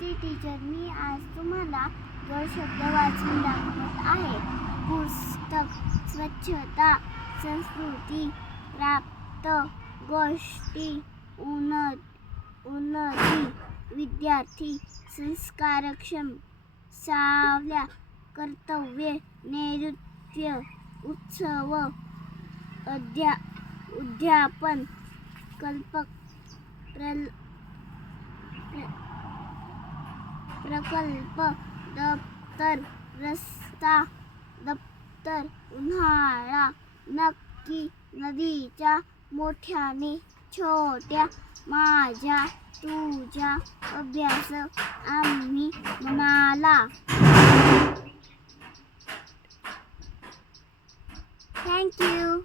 नमस्ते teacher, मी आज तुम्हाला 2 शब्द वाचून दाखवत आहे. पुस्तक, स्वच्छता, संस्कृती, प्राप्त, गोष्टी, उन्नती, विद्यार्थी, संस्कारक्षम, सावल्या, कर्तव्य, नैऋत्य, उत्सव, उद्यापन, कल्पक, प्रकल्प, दप्तर, रस्ता, दप्तर, उन्हाळा, नक्की, नदीच्या, मोठ्याने, छोट्या, माझ्या, तुझ्या, अभ्यास, आम्ही, मला. Thank you.